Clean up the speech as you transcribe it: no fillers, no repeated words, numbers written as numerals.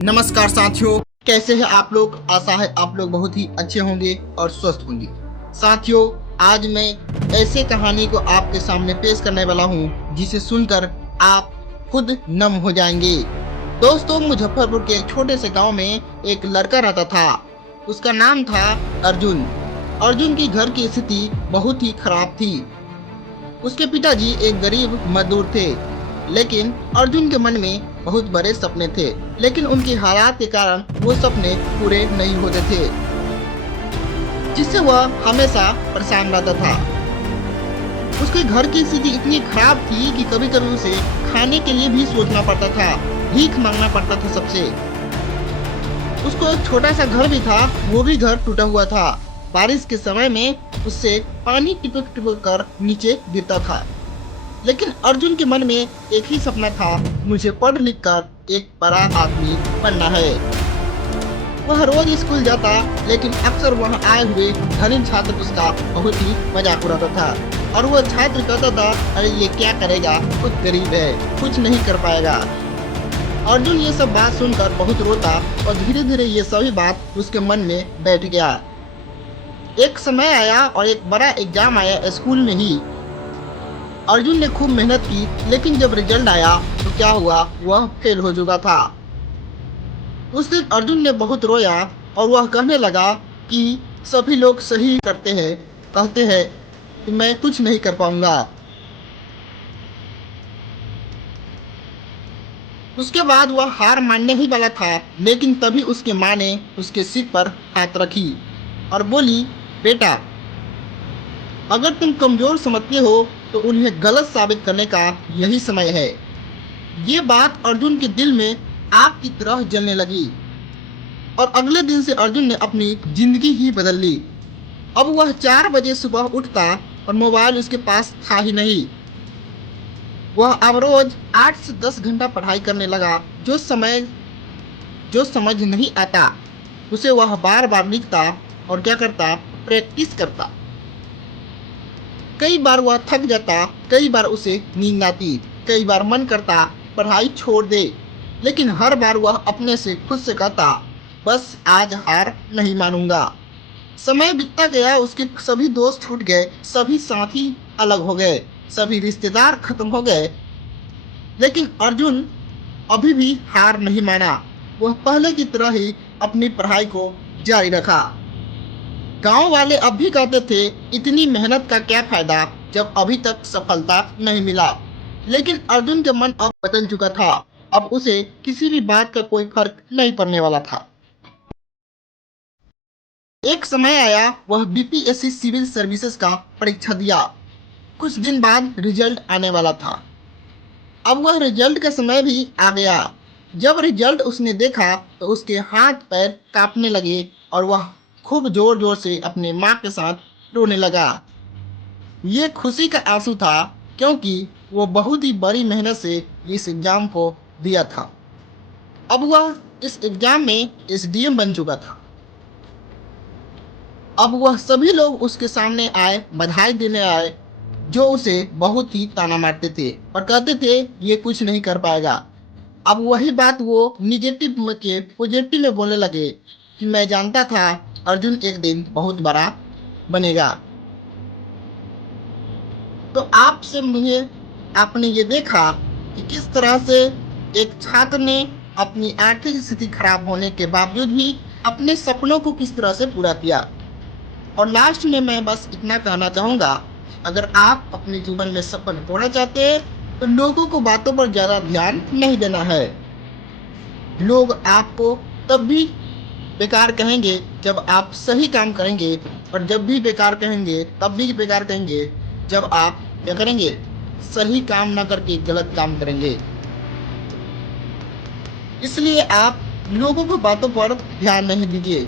नमस्कार साथियों, कैसे हैं आप लोग। आशा है आप लोग बहुत ही अच्छे होंगे और स्वस्थ होंगे। साथियों, आज मैं ऐसे कहानी को आपके सामने पेश करने वाला हूं जिसे सुनकर आप खुद नम हो जाएंगे। दोस्तों, मुजफ्फरपुर के एक छोटे से गांव में एक लड़का रहता था। उसका नाम था अर्जुन। अर्जुन की घर की स्थिति बहुत ही खराब थी। उसके पिताजी एक गरीब मजदूर थे, लेकिन अर्जुन के मन में बहुत बड़े सपने थे। लेकिन उनकी हालात के कारण वो सपने पूरे नहीं होते थे, जिससे वह हमेशा परेशान रहता था। उसके घर की स्थिति इतनी खराब थी कि कभी कभी उसे खाने के लिए भी सोचना पड़ता था, भीख मांगना पड़ता था सबसे। उसको एक छोटा सा घर भी था, वो भी घर टूटा हुआ था। बारिश के समय में उससे पानी टिपक टिपक कर नीचे गिरता था। लेकिन अर्जुन के मन में एक ही सपना था, मुझे पढ़ लिख कर एक बड़ा आदमी बनना है। वह रोज स्कूल जाता, लेकिन अक्सर वहाँ आए हुए धनी छात्र उसका बहुत ही मजाक उड़ाता था। और वह छात्र कहता था, अरे ये क्या करेगा, खुद गरीब है, कुछ नहीं कर पाएगा। अर्जुन ये सब बात सुनकर बहुत रोता और धीरे धीरे ये सभी बात उसके मन में बैठ गया। एक समय आया और एक बड़ा एग्जाम आया स्कूल में ही। अर्जुन ने खूब मेहनत की, लेकिन जब रिजल्ट आया तो क्या हुआ, वह फेल हो चुका था। उस दिन अर्जुन ने बहुत रोया और वह कहने लगा कि सभी लोग सही करते हैं, कहते हैं कि मैं कुछ नहीं कर पाऊंगा। उसके बाद वह हार मानने ही वाला था, लेकिन तभी उसकी माँ ने उसके सिर पर हाथ रखी और बोली, बेटा, अगर तुम कमजोर समझते हो तो उन्हें गलत साबित करने का यही समय है। ये बात अर्जुन के दिल में आग की तरह जलने लगी और अगले दिन से अर्जुन ने अपनी जिंदगी ही बदल ली। अब वह 4 बजे सुबह उठता और मोबाइल उसके पास था ही नहीं। वह अब रोज 8 से 10 घंटा पढ़ाई करने लगा। जो समझ नहीं आता उसे वह बार बार लिखता और क्या करता, प्रैक्टिस करता। कई बार वह थक जाता, कई बार उसे नींद आती, कई बार मन करता पढ़ाई छोड़ दे, लेकिन हर बार वह अपने से खुद से कहता, बस आज हार नहीं मानूंगा। समय बीतता गया, उसके सभी दोस्त छूट गए, सभी साथी अलग हो गए, सभी रिश्तेदार खत्म हो गए, लेकिन अर्जुन अभी भी हार नहीं माना। वह पहले की तरह ही अपनी पढ़ाई को जारी रखा। गांव वाले अब भी कहते थे, इतनी मेहनत का क्या फायदा जब अभी तक सफलता नहीं मिला। लेकिन अर्जुन का मन अब बदल चुका था। अब उसे किसी भी बात का कोई फर्क नहीं पड़ने वाला था। एक समय आया, वह बीपीएससी सिविल सर्विसेज का परीक्षा दिया। कुछ दिन बाद रिजल्ट आने वाला था। अब वह रिजल्ट का समय भी आ गया। जब रिजल्ट उसने देखा तो उसके हाथ पैर कांपने लगे और वह खूब जोर जोर से अपने माँ के साथ रोने लगा। ये खुशी का आंसू था, क्योंकि वो बहुत ही बड़ी मेहनत से इस एग्जाम को दिया था। अब वह इस एग्जाम में एसडीएम बन चुका था। अब वह सभी लोग उसके सामने आए, बधाई देने आए, जो उसे बहुत ही ताना मारते थे और कहते थे ये कुछ नहीं कर पाएगा। अब वही बात वो निगेटिव में के पॉजिटिव में बोलने लगे कि मैं जानता था अर्जुन एक दिन बहुत बड़ा बनेगा। तो आपसे मुझे आपने ये देखा कि किस तरह से एक छात्र ने अपनी आर्थिक स्थिति खराब होने के बावजूद भी अपने सपनों को किस तरह से पूरा किया। और लास्ट में मैं बस इतना कहना चाहूँगा, अगर आप अपने जीवन में सफल होना चाहते हैं तो लोगों को बातों पर ज़्यादा ध्यान नहीं देना है। लोग आपको तब भी बेकार कहेंगे जब आप सही काम करेंगे, और जब भी बेकार कहेंगे तब भी बेकार कहेंगे जब आप क्या करेंगे, सही काम ना करके गलत काम करेंगे। इसलिए आप लोगों की बातों पर ध्यान नहीं दीजिए।